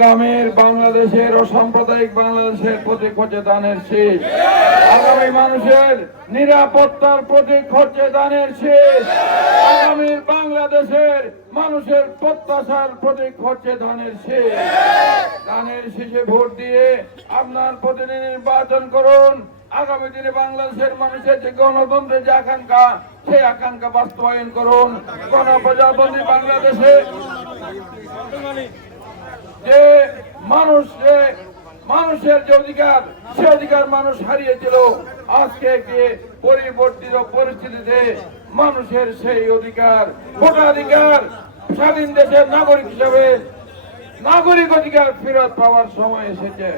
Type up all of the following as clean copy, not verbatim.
আগামীর বাংলাদেশের ও সাম্প্রদায়িক বাংলাদেশের প্রতীক হচ্ছে দানের শীষ। আগামী মানুষের নিরাপত্তার প্রতীক হচ্ছে দানের শীষ। আগামীর বাংলাদেশের মানুষের প্রত্যাশার প্রতীক হচ্ছে ধানের শীষ। ধানের শীষে ভোট দিয়ে আপনার প্রতিনিধি নির্বাচন করুন। আগামী দিনে বাংলাদেশের মানুষের যে গণতন্ত্রের যে আকাঙ্ক্ষা, সেই আকাঙ্ক্ষা বাস্তবায়ন করুন। গণপ্রজাতন্ত্রী বাংলাদেশে যে মানুষের যে অধিকার, সে অধিকার মানুষ হারিয়েছিল, আজকে একটি পরিবর্তিত পরিস্থিতিতে মানুষের সেই অধিকার, ভোটাধিকার, স্বাধীন দেশের নাগরিক হিসেবে নাগরিক অধিকার ফেরত পাওয়ার সময় এসেছে।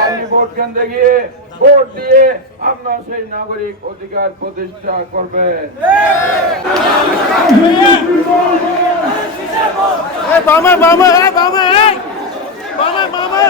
আপনি ভোট কেন্দ্রে গিয়ে ভোট দিয়ে আপনার সেই নাগরিক অধিকার প্রতিষ্ঠা করবেন। বামে বামে বামে বামে বামে